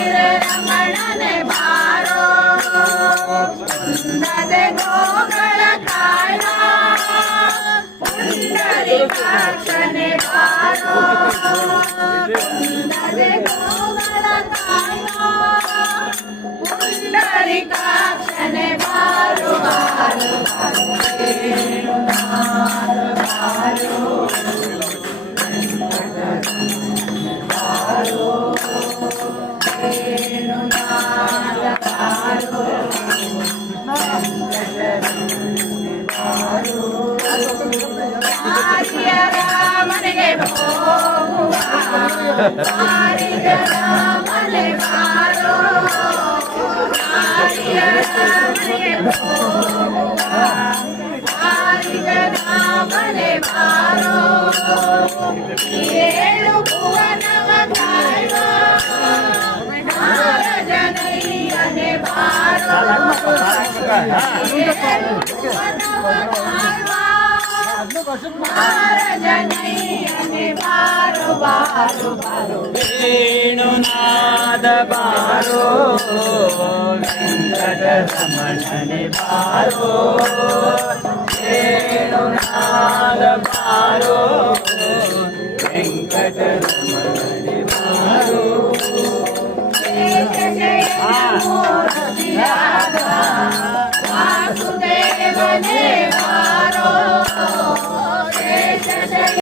ರಮಣನೆ ಬಾರೋ ಕುಂದದೆ ಗೋಗಳ ಕಾಯ ಪುಂಡರೀಕಾಕ್ಷನೆ ಬಾರೋ ಕುಂದದೆ ಗೋಗಳ ಕಾಯ ಪುಂಡರೀಕಾಕ್ಷನೆ ಬಾರೋ ಬಾರೋ ಮನೆಗೆ ಹೋಗುವ ಮನೆ ಬಾರೋ ಮನೆ ಬಾರೋ ಏಳು ಭುವನವ ಕಾಯುವ ಜನೈಯನೆ ಬಾರೋ ಜನೈಯನೆ ಬಾರೋ ಬಾರೋ ಬಾರೋ ವೇಣುನಾದ ಬಾರೋ ವೆಂಕಟರಮಣನೆ ಬಾರೋ ವೇಣುನಾದ ಬಾರೋ